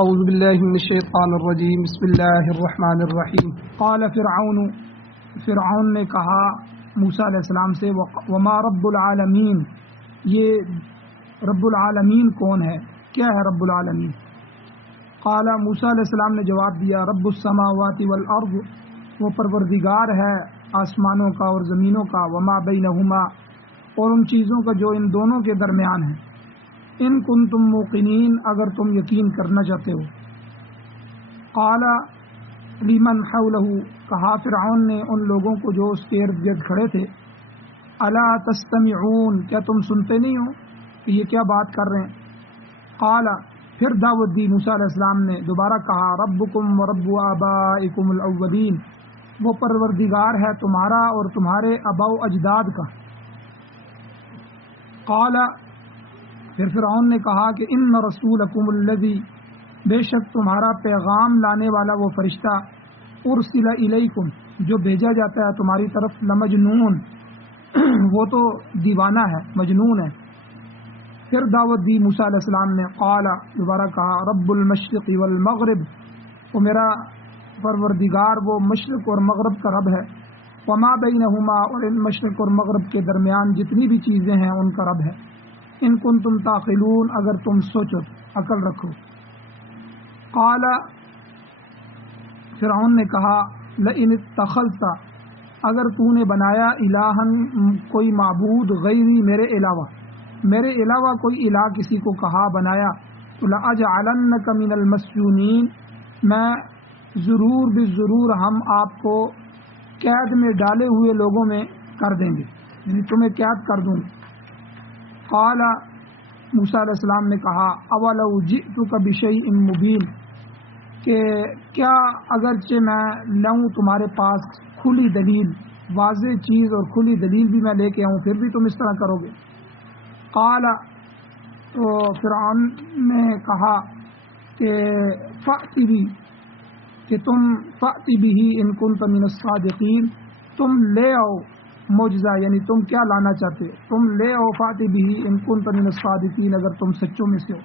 اعوذ باللہ من الشیطان الرجیم بسم اللہ الرحمن الرحیم قال فرعون نے کہا موسیٰ علیہ السلام سے وما رب العالمین، یہ رب العالمین کون ہے، کیا ہے رب العالمین؟ قال موسیٰ علیہ السلام نے جواب دیا رب السماوات والارض، وہ پروردگار ہے آسمانوں کا اور زمینوں کا، وما بینہما، اور ان چیزوں کا جو ان دونوں کے درمیان ہے، ان کنتم موقنین، اگر تم یقین کرنا چاہتے ہو۔ قال لمن حولہ، کہا فرعون نے ان لوگوں کو جو اس کے ارد گرد کھڑے تھے، الا تستمعون، کیا تم سنتے نہیں ہو کہ یہ کیا بات کر رہے ہیں؟ قال، پھر دعوت دی موسیٰ علیہ السلام نے، دوبارہ کہا ربکم ورب آبائکم الاولین، وہ پروردگار ہے تمہارا اور تمہارے آباء و اجداد کا۔ قال، پھر فرعون نے کہا کہ ان رسولکم الذی، بے شک تمہارا پیغام لانے والا وہ فرشتہ، ارسل الیکم، جو بھیجا جاتا ہے تمہاری طرف، لمجنون، وہ تو دیوانہ ہے، مجنون ہے۔ پھر دعوت دی موسیٰ علیہ السلام نے، قال، دوبارہ کہا رب المشرق والمغرب، وہ میرا پروردگار وہ مشرق اور مغرب کا رب ہے، وما بینہما، اور ان مشرق اور مغرب کے درمیان جتنی بھی چیزیں ہیں ان کا رب ہے، ان کنتم تعقلون، اگر تم سوچو، عقل رکھو۔ قال، فرعون نے کہا لئن اتخذت، اگر تو نے بنایا الہن، کوئی معبود، غیری، میرے علاوہ کوئی الہ کسی کو کہا بنایا، تو لأجعلنک من المسجونین، میں ضرور بالضرور ہم آپ کو قید میں ڈالے ہوئے لوگوں میں کر دیں گے، یعنی تمہیں قید کر دوں گے۔ قال، موسیٰ علیہ السلام نے کہا اولو جئتک بشیء مبین، کہ کیا اگرچہ میں لاؤں تمہارے پاس کھلی دلیل، واضح چیز اور کھلی دلیل بھی میں لے کے آؤں، پھر بھی تم اس طرح کرو گے؟ قال، تو فرعون نے کہا کہ فأت بھی، کہ تم فأت بھی ان کنت من الصادقین، تم لے آؤ معجزہ، یعنی تم کیا لانا چاہتے ہو، تم لے آؤ، فأت بھی ان کنت من الصادقین، اگر تم سچوں میں سے ہو۔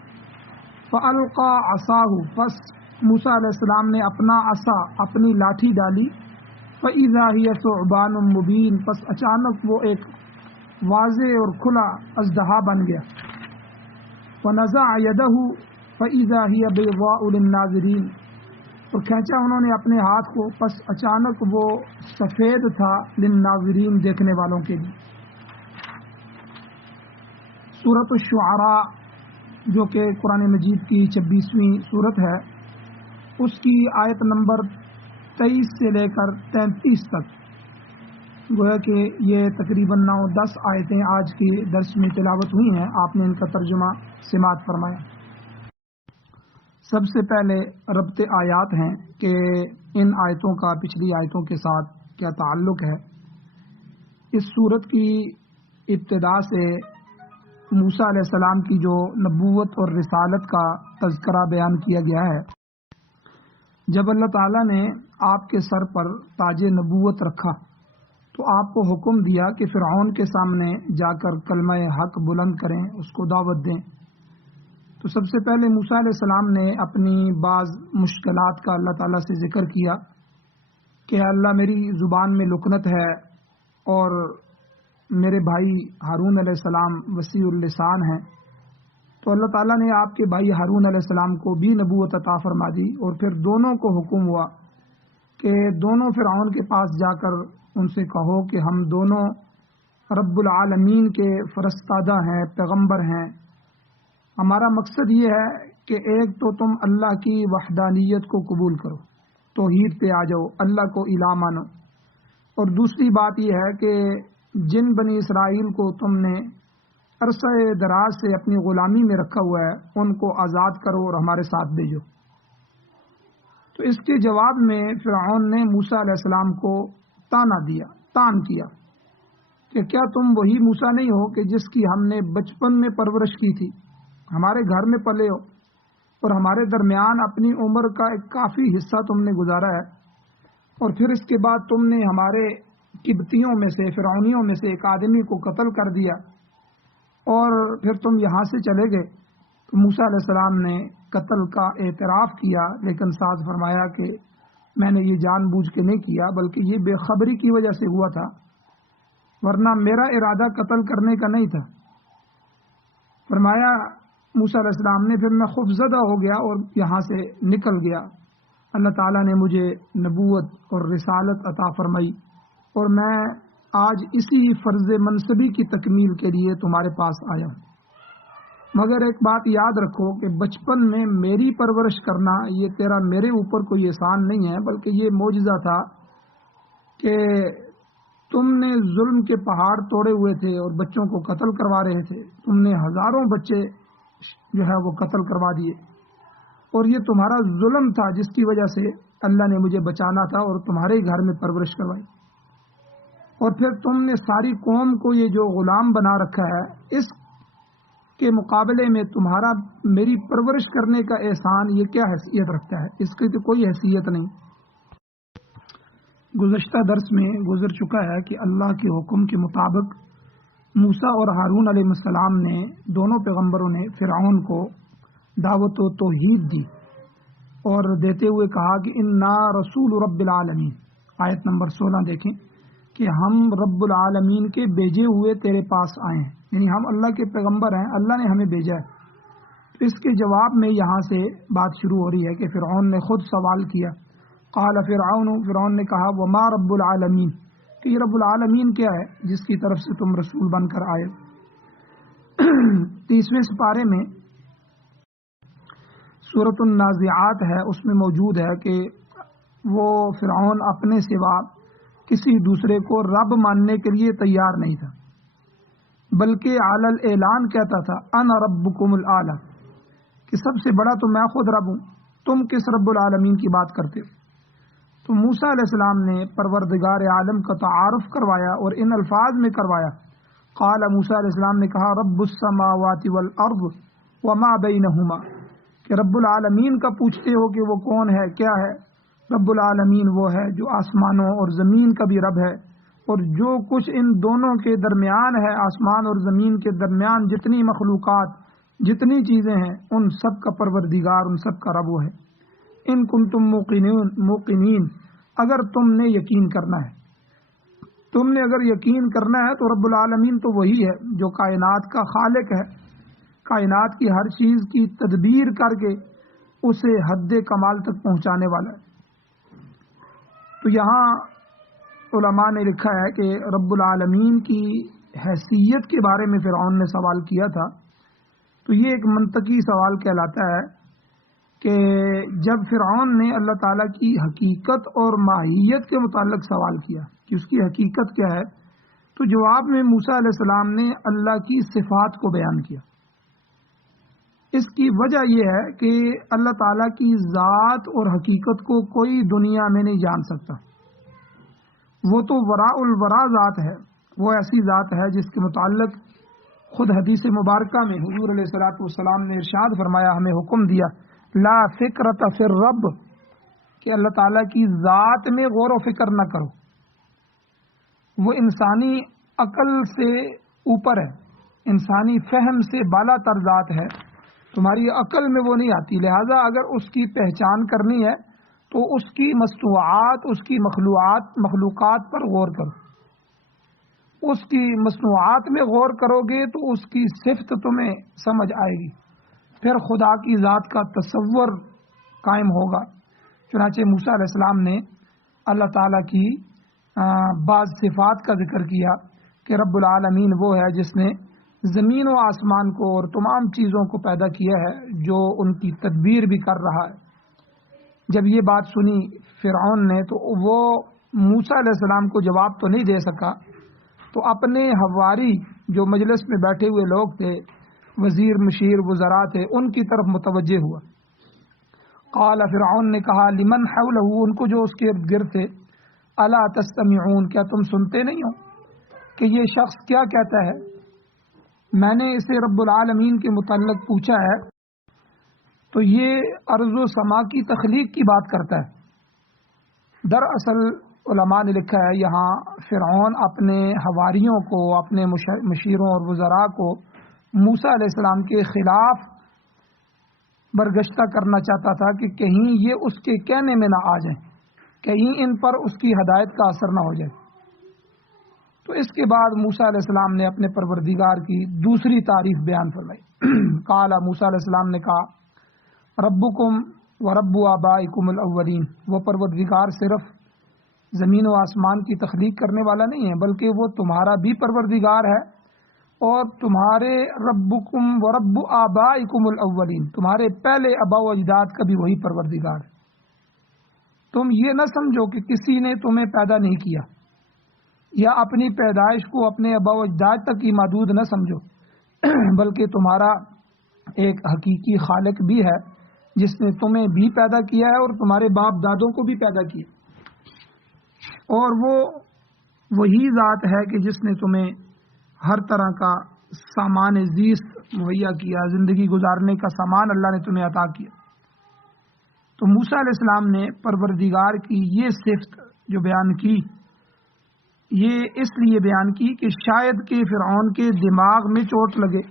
فألقى عصاہ، پس موسیٰ علیہ السلام نے اپنا عصا، اپنی لاٹھی ڈالی، فإذا هي ثعبان مبین، پس اچانک وہ ایک واضح اور کھلا اژدہا بن گیا۔ ونزع یدہ فإذا هي بیضاء للناظرین، اور کھینچا انہوں نے اپنے ہاتھ کو، پس اچانک وہ سفید تھا، للناظرین، دیکھنے والوں کے لیے۔ سورۃ الشعراء، جو کہ قرآن مجید کی 26ویں سورت ہے، اس کی آیت نمبر 23 سے لے کر 33 تک، گویا کہ یہ تقریباً 9-10 آیتیں آج کی درس میں تلاوت ہوئی ہیں، آپ نے ان کا ترجمہ سماعت فرمایا۔ سب سے پہلے ربط آیات ہیں کہ ان آیتوں کا پچھلی آیتوں کے ساتھ کیا تعلق ہے۔ اس صورت کی ابتدا سے موسیٰ علیہ السلام کی جو نبوت اور رسالت کا تذکرہ بیان کیا گیا ہے۔ جب اللہ تعالیٰ نے آپ کے سر پر تاج نبوت رکھا تو آپ کو حکم دیا کہ فرعون کے سامنے جا کر کلمہ حق بلند کریں، اس کو دعوت دیں۔ تو سب سے پہلے موسیٰ علیہ السلام نے اپنی بعض مشکلات کا اللہ تعالیٰ سے ذکر کیا کہ اللہ، میری زبان میں لکنت ہے، اور میرے بھائی ہارون علیہ السلام وسیع اللسان ہیں۔ تو اللہ تعالیٰ نے آپ کے بھائی ہارون علیہ السلام کو بھی نبوت عطا فرما دی، اور پھر دونوں کو حکم ہوا کہ دونوں فرعون کے پاس جا کر ان سے کہو کہ ہم دونوں رب العالمین کے فرستادہ ہیں، پیغمبر ہیں۔ ہمارا مقصد یہ ہے کہ ایک تو تم اللہ کی وحدانیت کو قبول کرو، توحید پہ آ جاؤ، اللہ کو الہ مانو، اور دوسری بات یہ ہے کہ جن بنی اسرائیل کو تم نے عرصہ دراز سے اپنی غلامی میں رکھا ہوا ہے، ان کو آزاد کرو اور ہمارے ساتھ بھیجو۔ تو اس کے جواب میں فرعون نے موسیٰ علیہ السلام کو طعن کیا کہ کیا تم وہی موسیٰ نہیں ہو کہ جس کی ہم نے بچپن میں پرورش کی تھی، ہمارے گھر میں پلے ہو، اور ہمارے درمیان اپنی عمر کا ایک کافی حصہ تم نے گزارا ہے، اور پھر اس کے بعد تم نے ہمارے قبطیوں میں سے، فرعونیوں میں سے ایک آدمی کو قتل کر دیا، اور پھر تم یہاں سے چلے گئے۔ تو موسیٰ علیہ السلام نے قتل کا اعتراف کیا، لیکن ساتھ فرمایا کہ میں نے یہ جان بوجھ کے نہیں کیا، بلکہ یہ بے خبری کی وجہ سے ہوا تھا، ورنہ میرا ارادہ قتل کرنے کا نہیں تھا۔ فرمایا موسیٰ علیہ السلام نے، پھر میں خوفزدہ ہو گیا اور یہاں سے نکل گیا۔ اللہ تعالیٰ نے مجھے نبوت اور رسالت عطا فرمائی، اور میں آج اسی فرض منصبی کی تکمیل کے لیے تمہارے پاس آیا ہوں۔ مگر ایک بات یاد رکھو کہ بچپن میں میری پرورش کرنا یہ تیرا میرے اوپر کوئی احسان نہیں ہے، بلکہ یہ معجزہ تھا کہ تم نے ظلم کے پہاڑ توڑے ہوئے تھے اور بچوں کو قتل کروا رہے تھے، تم نے ہزاروں بچے جو ہے وہ قتل کروا دیے، اور یہ تمہارا ظلم تھا جس کی وجہ سے اللہ نے مجھے بچانا تھا اور تمہارے گھر میں پرورش کروائی، اور پھر تم نے ساری قوم کو یہ جو غلام بنا رکھا ہے، اس کے مقابلے میں تمہارا میری پرورش کرنے کا احسان یہ کیا حیثیت رکھتا ہے؟ اس کی تو کوئی حیثیت نہیں۔ گزشتہ درس میں گزر چکا ہے کہ اللہ کے حکم کے مطابق موسیٰ اور ہارون علیہ السلام نے، دونوں پیغمبروں نے فرعون کو دعوت و توحید دی اور دیتے ہوئے کہا کہ انا رسول رب العالمین، آیت نمبر 16 دیکھیں کہ ہم رب العالمین کے بھیجے ہوئے تیرے پاس آئے ہیں، یعنی ہم اللہ کے پیغمبر ہیں، اللہ نے ہمیں بھیجا ہے۔ تو اس کے جواب میں یہاں سے بات شروع ہو رہی ہے کہ فرعون نے خود سوال کیا، قال فرعون نے کہا وما رب العالمین، کہ یہ رب العالمین کیا ہے جس کی طرف سے تم رسول بن کر آئے۔ 30ویں سپارے میں سورۃ النازعات ہے، اس میں موجود ہے کہ وہ فرعون اپنے سوا کسی دوسرے کو رب ماننے کے لیے تیار نہیں تھا، بلکہ علی الاعلان کہتا تھا انا ربکم الاعلی، کہ سب سے بڑا تو میں خود رب ہوں، تم کس رب العالمین کی بات کرتے ہو؟ تو موسیٰ علیہ السلام نے پروردگار عالم کا تعارف کروایا اور ان الفاظ میں کروایا، قال موسیٰ علیہ السلام نے کہا رب السماوات والارض وما بینہما، کہ رب العالمین کا پوچھتے ہو کہ وہ کون ہے، کیا ہے؟ رب العالمین وہ ہے جو آسمانوں اور زمین کا بھی رب ہے، اور جو کچھ ان دونوں کے درمیان ہے، آسمان اور زمین کے درمیان جتنی مخلوقات، جتنی چیزیں ہیں، ان سب کا پروردگار، ان سب کا رب وہ ہے۔ ان کنتم موقنین، اگر تم نے یقین کرنا ہے، تم نے اگر یقین کرنا ہے تو رب العالمین تو وہی ہے جو کائنات کا خالق ہے، کائنات کی ہر چیز کی تدبیر کر کے اسے حد کمال تک پہنچانے والا ہے۔ تو یہاں علماء نے لکھا ہے کہ رب العالمین کی حیثیت کے بارے میں فرعون نے سوال کیا تھا، تو یہ ایک منطقی سوال کہلاتا ہے کہ جب فرعون نے اللہ تعالیٰ کی حقیقت اور ماہیت کے متعلق سوال کیا کہ اس کی حقیقت کیا ہے، تو جواب میں موسیٰ علیہ السلام نے اللہ کی صفات کو بیان کیا۔ اس کی وجہ یہ ہے کہ اللہ تعالیٰ کی ذات اور حقیقت کو کوئی دنیا میں نہیں جان سکتا، وہ تو وراء الورا ذات ہے، وہ ایسی ذات ہے جس کے متعلق خود حدیث مبارکہ میں حضور علیہ الصلوۃ والسلام نے ارشاد فرمایا، ہمیں حکم دیا لا فکرۃ فی الرب، کہ اللہ تعالیٰ کی ذات میں غور و فکر نہ کرو، وہ انسانی عقل سے اوپر ہے، انسانی فہم سے بالا تر ذات ہے، تمہاری عقل میں وہ نہیں آتی، لہذا اگر اس کی پہچان کرنی ہے تو اس کی مصنوعات، اس کی مخلوقات پر غور کرو، اس کی مصنوعات میں غور کرو گے تو اس کی صفت تمہیں سمجھ آئے گی، پھر خدا کی ذات کا تصور قائم ہوگا۔ چنانچہ موسیٰ علیہ السلام نے اللہ تعالیٰ کی بعض صفات کا ذکر کیا کہ رب العالمین وہ ہے جس نے زمین و آسمان کو اور تمام چیزوں کو پیدا کیا ہے، جو ان کی تدبیر بھی کر رہا ہے۔ جب یہ بات سنی فرعون نے تو وہ موسیٰ علیہ السلام کو جواب تو نہیں دے سکا، تو اپنے حواری جو مجلس میں بیٹھے ہوئے لوگ تھے، وزیر، مشیر، وزراء تھے، ان کی طرف متوجہ ہوا۔ قال فرعون نے کہا لمن حولہ، ان کو جو اس کے ارد گرد تھے، الا تستمعون، کیا تم سنتے نہیں ہو کہ یہ شخص کیا کہتا ہے؟ میں نے اسے رب العالمین کے متعلق پوچھا ہے تو یہ ارض و سما کی تخلیق کی بات کرتا ہے۔ دراصل علماء نے لکھا ہے یہاں فرعون اپنے حواریوں کو، اپنے مشیروں اور وزراء کو موسیٰ علیہ السلام کے خلاف برگشتہ کرنا چاہتا تھا کہ کہیں یہ اس کے کہنے میں نہ آ جائیں، کہیں ان پر اس کی ہدایت کا اثر نہ ہو جائے۔ تو اس کے بعد موسیٰ علیہ السلام نے اپنے پروردگار کی دوسری تعریف بیان فرمائی۔ قال موسیٰ علیہ السلام نے کہا ربکم و رب آبائکم الاولین، وہ پروردگار صرف زمین و آسمان کی تخلیق کرنے والا نہیں ہے، بلکہ وہ تمہارا بھی پروردگار ہے اور تمہارے ربکم و رب آبائکم الاولین، تمہارے پہلے آباء و اجداد کا بھی وہی پروردگار ہے۔ تم یہ نہ سمجھو کہ کسی نے تمہیں پیدا نہیں کیا، یا اپنی پیدائش کو اپنے آباء و اجداد تک ہی محدود نہ سمجھو، بلکہ تمہارا ایک حقیقی خالق بھی ہے جس نے تمہیں بھی پیدا کیا ہے اور تمہارے باپ دادوں کو بھی پیدا کیا، اور وہ وہی ذات ہے کہ جس نے تمہیں ہر طرح کا سامان زیست مہیا کیا، زندگی گزارنے کا سامان اللہ نے تمہیں عطا کیا۔ تو موسیٰ علیہ السلام نے پروردگار کی یہ صفت جو بیان کی، یہ اس لیے بیان کی کہ شاید کہ فرعون کے دماغ میں چوٹ لگے۔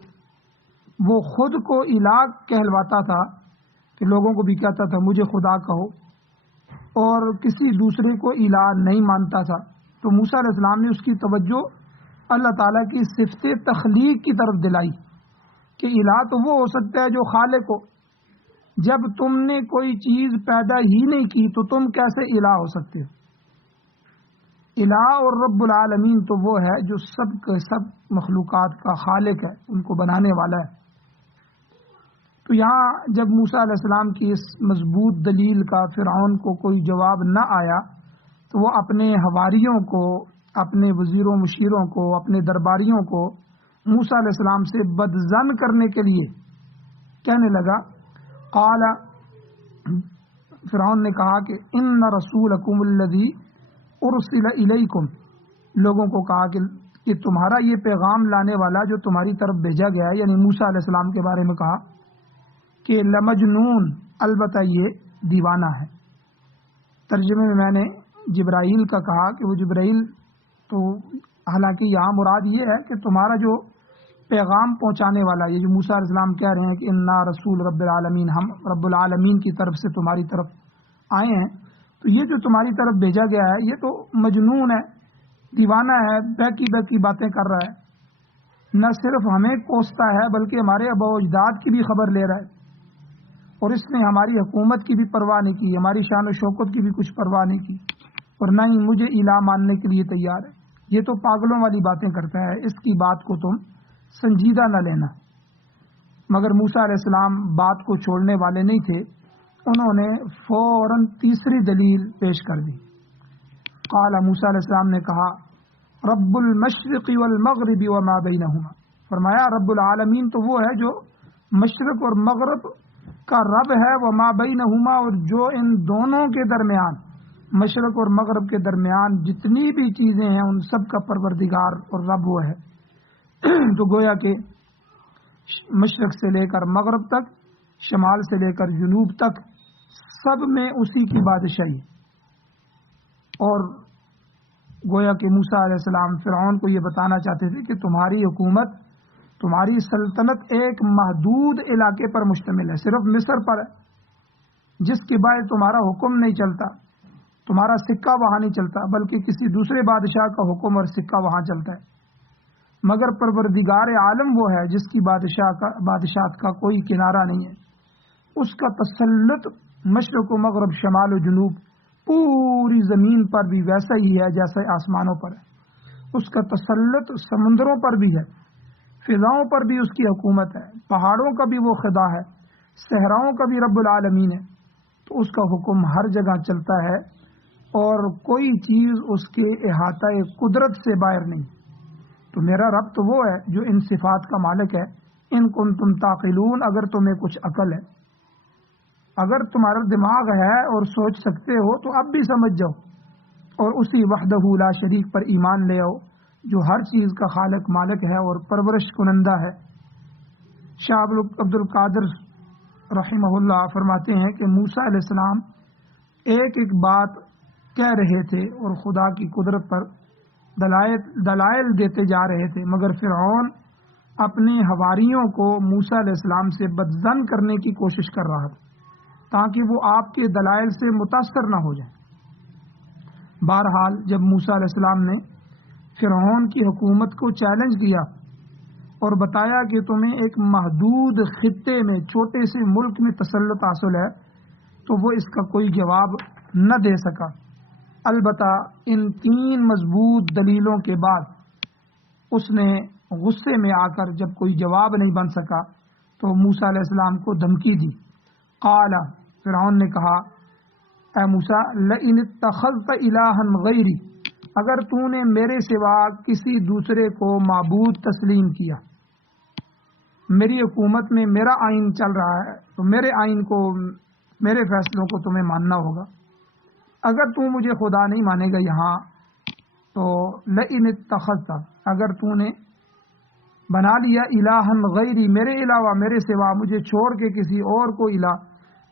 وہ خود کو الہ کہلواتا تھا کہ لوگوں کو بھی کہتا تھا مجھے خدا کہو، اور کسی دوسرے کو الہ نہیں مانتا تھا۔ تو موسیٰ علیہ السلام نے اس کی توجہ اللہ تعالیٰ کی صفت تخلیق کی طرف دلائی کہ الہ تو وہ ہو سکتا ہے جو خالق ہو، جب تم نے کوئی چیز پیدا ہی نہیں کی تو تم کیسے الہ ہو سکتے ہو؟ الہ اور رب العالمین تو وہ ہے جو سب کے سب مخلوقات کا خالق ہے، ان کو بنانے والا ہے۔ تو یہاں جب موسیٰ علیہ السلام کی اس مضبوط دلیل کا فرعون کو کوئی جواب نہ آیا تو وہ اپنے حواریوں کو، اپنے وزیروں مشیروں کو، اپنے درباریوں کو موسیٰ علیہ السلام سے بدظن کرنے کے لیے کہنے لگا، قال فرعون نے کہا کہ ان رسولکم الذی ارسل الیکم، لوگوں کو کہا کہ تمہارا یہ پیغام لانے والا جو تمہاری طرف بھیجا گیا ہے، یعنی موسیٰ علیہ السلام کے بارے میں کہا کہ لمجنون، البتہ یہ دیوانہ ہے۔ ترجمے میں نے جبرائیل کا کہا کہ وہ جبرائیل، تو حالانکہ یہاں مراد یہ ہے کہ تمہارا جو پیغام پہنچانے والا، یہ جو موسیٰ علیہ السلام کہہ رہے ہیں کہ انا رسول رب العالمین، ہم رب العالمین کی طرف سے تمہاری طرف آئے ہیں، تو یہ جو تمہاری طرف بھیجا گیا ہے یہ تو مجنون ہے، دیوانہ ہے، بہکی بہکی باتیں کر رہا ہے، نہ صرف ہمیں کوستا ہے بلکہ ہمارے آباء و اجداد کی بھی خبر لے رہا ہے، اور اس نے ہماری حکومت کی بھی پرواہ نہیں کی، ہماری شان و شوکت کی بھی کچھ پرواہ نہیں کی، اور نہ ہی مجھے الہ ماننے کے لیے تیار ہے۔ یہ تو پاگلوں والی باتیں کرتا ہے، اس کی بات کو تم سنجیدہ نہ لینا۔ مگر موسیٰ علیہ السلام بات کو چھوڑنے والے نہیں تھے، انہوں نے فوراً تیسری دلیل پیش کر دی۔ قال موسیٰ علیہ السلام نے کہا رب المشرق والمغرب وما بینہما، فرمایا رب العالمین تو وہ ہے جو مشرق اور مغرب کا رب ہے، وما بینہما، اور جو ان دونوں کے درمیان، مشرق اور مغرب کے درمیان جتنی بھی چیزیں ہیں ان سب کا پروردگار اور رب وہ ہے۔ تو گویا کہ مشرق سے لے کر مغرب تک، شمال سے لے کر جنوب تک، سب میں اسی کی بادشاہی، اور گویا کہ موسیٰ علیہ السلام فرعون کو یہ بتانا چاہتے تھے کہ تمہاری حکومت، تمہاری سلطنت ایک محدود علاقے پر مشتمل ہے، صرف مصر پر ہے، جس کے باعث تمہارا حکم نہیں چلتا، تمہارا سکہ وہاں نہیں چلتا، بلکہ کسی دوسرے بادشاہ کا حکم اور سکہ وہاں چلتا ہے۔ مگر پروردگار عالم وہ ہے جس کی بادشاہت کا کوئی کنارہ نہیں ہے، اس کا تسلط مشرق و مغرب، شمال و جنوب، پوری زمین پر بھی ویسا ہی ہے جیسے آسمانوں پر ہے، اس کا تسلط سمندروں پر بھی ہے، فضاؤں پر بھی اس کی حکومت ہے، پہاڑوں کا بھی وہ خدا ہے، صحراؤں کا بھی رب العالمین ہے، تو اس کا حکم ہر جگہ چلتا ہے اور کوئی چیز اس کے احاطہ قدرت سے باہر نہیں۔ تو میرا رب تو وہ ہے جو ان صفات کا مالک ہے، ان کنتم تعقلون، اگر تمہیں کچھ عقل ہے، اگر تمہارا دماغ ہے اور سوچ سکتے ہو تو اب بھی سمجھ جاؤ، اور اسی وحدہ لا شریک پر ایمان لے آؤ جو ہر چیز کا خالق مالک ہے اور پرورش کنندہ ہے۔ شاہ عبد القادر رحمہ اللہ فرماتے ہیں کہ موسیٰ علیہ السلام ایک ایک بات کہہ رہے تھے اور خدا کی قدرت پر دلائل دیتے جا رہے تھے، مگر فرعون اپنے حواریوں کو موسیٰ علیہ السلام سے بدظن کرنے کی کوشش کر رہا تھا تاکہ وہ آپ کے دلائل سے متاثر نہ ہو جائیں۔ بہرحال جب موسیٰ علیہ السلام نے فرعون کی حکومت کو چیلنج کیا اور بتایا کہ تمہیں ایک محدود خطے میں چھوٹے سے ملک میں تسلط حاصل ہے، تو وہ اس کا کوئی جواب نہ دے سکا۔ البتہ ان 3 مضبوط دلیلوں کے بعد اس نے غصے میں آ کر جب کوئی جواب نہیں بن سکا تو موسیٰ علیہ السلام کو دھمکی دی۔ قال، فرعون نے کہا، اے موسیٰ، لئن اتخذت الہا غیری، اگر تو نے میرے سوا کسی دوسرے کو معبود تسلیم کیا، میری حکومت میں میرا آئین چل رہا ہے تو میرے آئین کو، میرے فیصلوں کو تمہیں ماننا ہوگا۔ اگر تو مجھے خدا نہیں مانے گا یہاں تو لئن اتخذت، اگر تو نے بنا لیا الہا غیری، میرے علاوہ، میرے سوا، مجھے چھوڑ کے کسی اور کو الہ،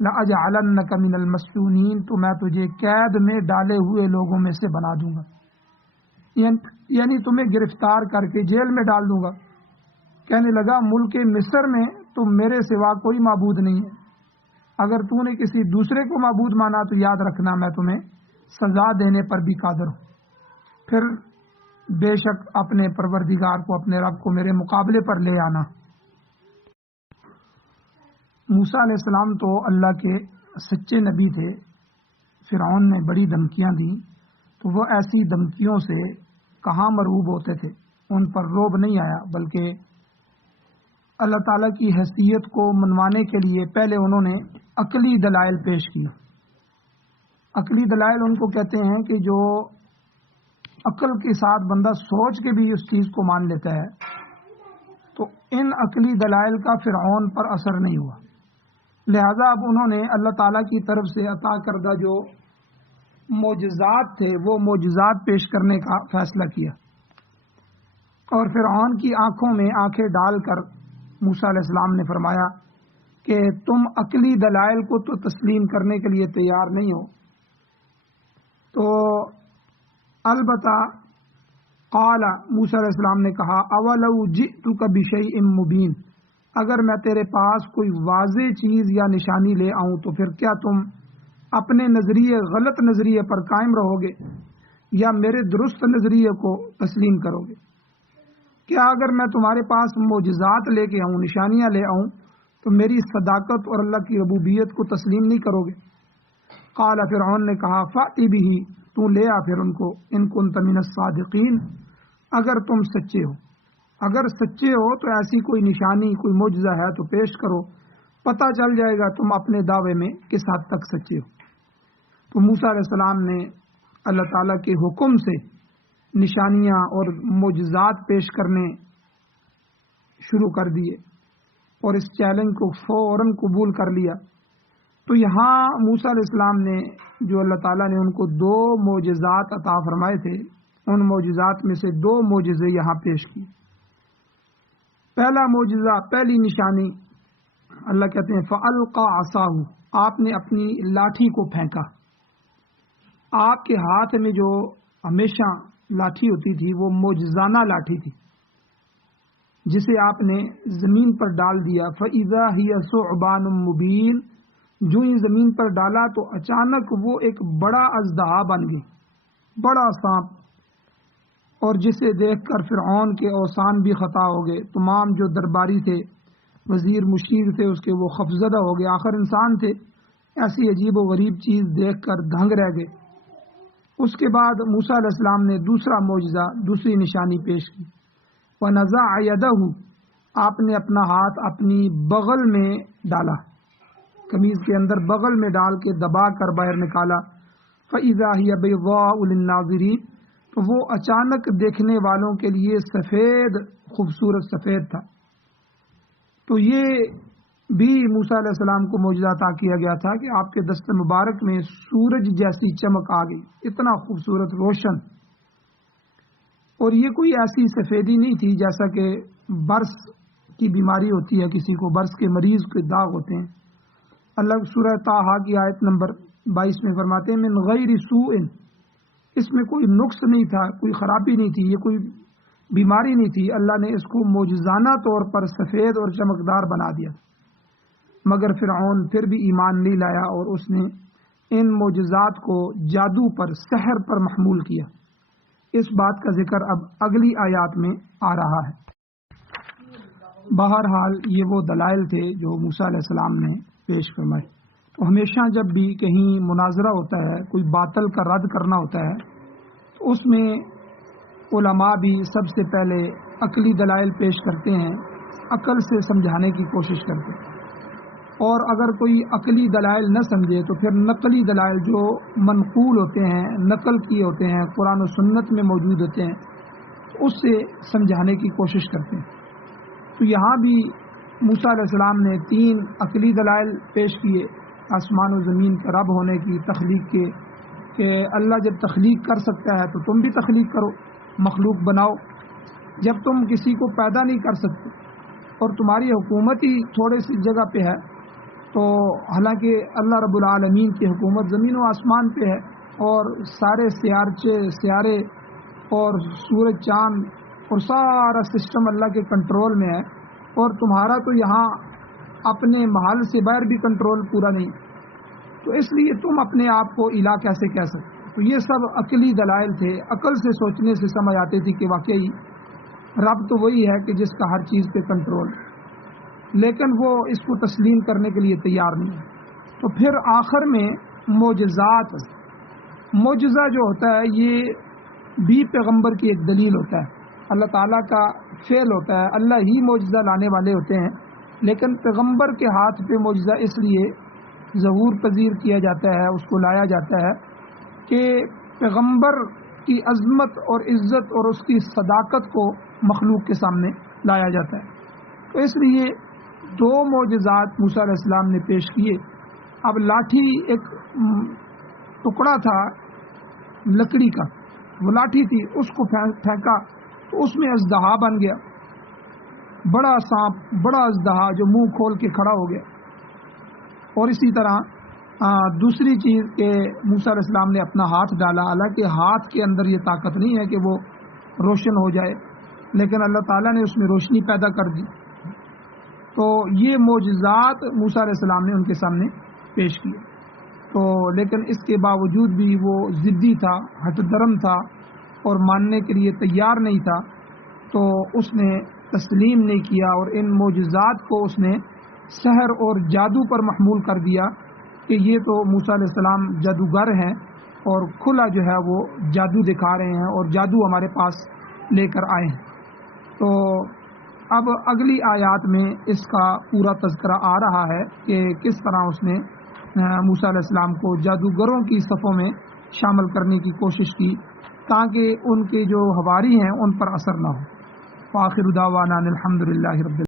لأجعلنک من المسجونین، تو میں تجھے قید میں ڈالے ہوئے لوگوں میں سے بنا دوں گا، یعنی تمہیں گرفتار کر کے جیل میں ڈال دوں گا۔ کہنے لگا، ملک مصر میں تو میرے سوا کوئی معبود نہیں ہے، اگر تو نے کسی دوسرے کو معبود مانا تو یاد رکھنا میں تمہیں سزا دینے پر بھی قادر ہوں، پھر بے شک اپنے پروردگار کو، اپنے رب کو میرے مقابلے پر لے آنا۔ موسیٰ علیہ السلام تو اللہ کے سچے نبی تھے، فرعون نے بڑی دھمکیاں دیں تو وہ ایسی دھمکیوں سے کہاں مرعوب ہوتے تھے، ان پر رعب نہیں آیا، بلکہ اللہ تعالیٰ کی حیثیت کو منوانے کے لیے پہلے انہوں نے عقلی دلائل پیش کیا۔ عقلی دلائل ان کو کہتے ہیں کہ جو عقل کے ساتھ بندہ سوچ کے بھی اس چیز کو مان لیتا ہے، تو ان عقلی دلائل کا فرعون پر اثر نہیں ہوا، لہذا اب انہوں نے اللہ تعالیٰ کی طرف سے عطا کردہ جو معجزات تھے وہ معجزات پیش کرنے کا فیصلہ کیا، اور فرعون کی آنکھوں میں آنکھیں ڈال کر موسیٰ علیہ السلام نے فرمایا کہ تم عقلی دلائل کو تو تسلیم کرنے کے لیے تیار نہیں ہو، تو البتہ قال، موسیٰ علیہ السلام نے کہا، اولو جئتک بشیء مبین، اگر میں تیرے پاس کوئی واضح چیز یا نشانی لے آؤں تو پھر کیا تم اپنے نظریے، غلط نظریے پر قائم رہو گے یا میرے درست نظریے کو تسلیم کرو گے؟ کیا اگر میں تمہارے پاس معجزات لے کے آؤں، نشانیاں لے آؤں، تو میری صداقت اور اللہ کی ربوبیت کو تسلیم نہیں کرو گے؟ قال، فرعون نے کہا، فأتی بہ، تو لے آ پھر ان کو، ان کنت من الصادقین، اگر تم سچے ہو، اگر سچے ہو تو ایسی کوئی نشانی، کوئی معجزہ ہے تو پیش کرو، پتہ چل جائے گا تم اپنے دعوے میں کس حد تک سچے ہو۔ تو موسیٰ علیہ السلام نے اللہ تعالیٰ کے حکم سے نشانیاں اور معجزات پیش کرنے شروع کر دیے اور اس چیلنج کو فوراً قبول کر لیا۔ تو یہاں موسیٰ علیہ السلام نے جو اللہ تعالیٰ نے ان کو 2 معجزات عطا فرمائے تھے، ان معجزات میں سے 2 معجزے یہاں پیش کیے۔ پہلا معجزہ، پہلی نشانی، اللہ کہتے ہیں فَأَلْقَى عَصَاهُ، آپ نے اپنی لاٹھی کو پھینکا۔ آپ کے ہاتھ میں جو ہمیشہ لاٹھی ہوتی تھی وہ معجزانہ لاٹھی تھی، جسے آپ نے زمین پر ڈال دیا، فَإِذَا هِيَ ثُعْبَانٌ مُبِينٌ، جو ہی زمین پر ڈالا تو اچانک وہ ایک بڑا اژدہا بن گئی، بڑا سانپ، اور جسے دیکھ کر فرعون کے اوسان بھی خطا ہو گئے، تمام جو درباری تھے، وزیر مشیر تھے اس کے، وہ خوفزدہ ہو گئے، آخر انسان تھے، ایسی عجیب و غریب چیز دیکھ کر دھنگ رہ گئے۔ اس کے بعد موسیٰ علیہ السلام نے دوسرا معجزہ، دوسری نشانی پیش کی، وَنَزَعَ يَدَهُ، آپ نے اپنا ہاتھ اپنی بغل میں ڈالا، قمیض کے اندر بغل میں ڈال کے دبا کر باہر نکالا، فَإِذَا هِيَ بَيْضَاءُ لِلنَّاظِرِينَ، تو وہ اچانک دیکھنے والوں کے لیے سفید، خوبصورت سفید تھا۔ تو یہ بھی موسیٰ علیہ السلام کو معجزہ عطا کیا گیا تھا کہ آپ کے دست مبارک میں سورج جیسی چمک آ گئی، اتنا خوبصورت، روشن، اور یہ کوئی ایسی سفیدی نہیں تھی جیسا کہ برس کی بیماری ہوتی ہے، کسی کو برس کے مریض کے داغ ہوتے ہیں۔ اللہ سورہ طٰہٰ کی آیت نمبر 22 میں فرماتے ہیں من غیر سوء، اس میں کوئی نقص نہیں تھا، کوئی خرابی نہیں تھی، یہ کوئی بیماری نہیں تھی، اللہ نے اس کو معجزانہ طور پر سفید اور چمکدار بنا دیا، مگر فرعون پھر بھی ایمان نہیں لایا اور اس نے ان معجزات کو جادو پر، سحر پر محمول کیا۔ اس بات کا ذکر اب اگلی آیات میں آ رہا ہے۔ بہرحال یہ وہ دلائل تھے جو موسیٰ علیہ السلام نے پیش فرمائے۔ تو ہمیشہ جب بھی کہیں مناظرہ ہوتا ہے، کوئی باطل کا رد کرنا ہوتا ہے، تو اس میں علماء بھی سب سے پہلے عقلی دلائل پیش کرتے ہیں، عقل سے سمجھانے کی کوشش کرتے ہیں، اور اگر کوئی عقلی دلائل نہ سمجھے تو پھر نقلی دلائل جو منقول ہوتے ہیں، نقل کیے ہوتے ہیں، قرآن و سنت میں موجود ہوتے ہیں، اس سے سمجھانے کی کوشش کرتے ہیں۔ تو یہاں بھی موسیٰ علیہ السلام نے 3 عقلی دلائل پیش کیے، آسمان و زمین کے رب ہونے کی، تخلیق کے، کہ اللہ جب تخلیق کر سکتا ہے تو تم بھی تخلیق کرو، مخلوق بناؤ۔ جب تم کسی کو پیدا نہیں کر سکتے اور تمہاری حکومت ہی تھوڑے سی جگہ پہ ہے، تو حالانکہ اللہ رب العالمین کی حکومت زمین و آسمان پہ ہے، اور سارے سیارے اور سورج چاند اور سارا سسٹم اللہ کے کنٹرول میں ہے، اور تمہارا تو یہاں اپنے محل سے باہر بھی کنٹرول پورا نہیں، تو اس لیے تم اپنے آپ کو الہ کیسے کہہ سکتے؟ تو یہ سب عقلی دلائل تھے، عقل سے سوچنے سے سمجھ آتے تھے کہ واقعی رب تو وہی ہے کہ جس کا ہر چیز پہ کنٹرول، لیکن وہ اس کو تسلیم کرنے کے لیے تیار نہیں ہے۔ تو پھر آخر میں معجزات، معجزہ جو ہوتا ہے یہ بھی پیغمبر کی ایک دلیل ہوتا ہے، اللہ تعالیٰ کا فعل ہوتا ہے، اللہ ہی معجزہ لانے والے ہوتے ہیں، لیکن پیغمبر کے ہاتھ پہ معجزہ اس لیے ظہور پذیر کیا جاتا ہے، اس کو لایا جاتا ہے کہ پیغمبر کی عظمت اور عزت اور اس کی صداقت کو مخلوق کے سامنے لایا جاتا ہے۔ تو اس لیے 2 معجزات موسیٰ علیہ السلام نے پیش کیے۔ اب لاٹھی، ایک ٹکڑا تھا لکڑی کا، وہ لاٹھی تھی، اس کو پھینکا تو اس میں اژدہا بن گیا، بڑا سانپ، بڑا اژدہا جو منہ کھول کے کھڑا ہو گیا۔ اور اسی طرح دوسری چیز کہ موسیٰ علیہ السلام نے اپنا ہاتھ ڈالا، حالانکہ ہاتھ کے اندر یہ طاقت نہیں ہے کہ وہ روشن ہو جائے، لیکن اللہ تعالیٰ نے اس میں روشنی پیدا کر دی۔ تو یہ معجزات موسیٰ علیہ السلام نے ان کے سامنے پیش کیے، تو لیکن اس کے باوجود بھی وہ ضدی تھا، ہٹ درم تھا اور ماننے کے لیے تیار نہیں تھا، تو اس نے تسلیم نہیں کیا اور ان معجزات کو اس نے سحر اور جادو پر محمول کر دیا کہ یہ تو موسیٰ علیہ السلام جادوگر ہیں اور کھلا جو ہے وہ جادو دکھا رہے ہیں اور جادو ہمارے پاس لے کر آئے ہیں۔ تو اب اگلی آیات میں اس کا پورا تذکرہ آ رہا ہے کہ کس طرح اس نے موسیٰ علیہ السلام کو جادوگروں کی صفوں میں شامل کرنے کی کوشش کی تاکہ ان کے جو حواری ہیں ان پر اثر نہ ہو۔ وآخر دعوانا الحمد للہ رب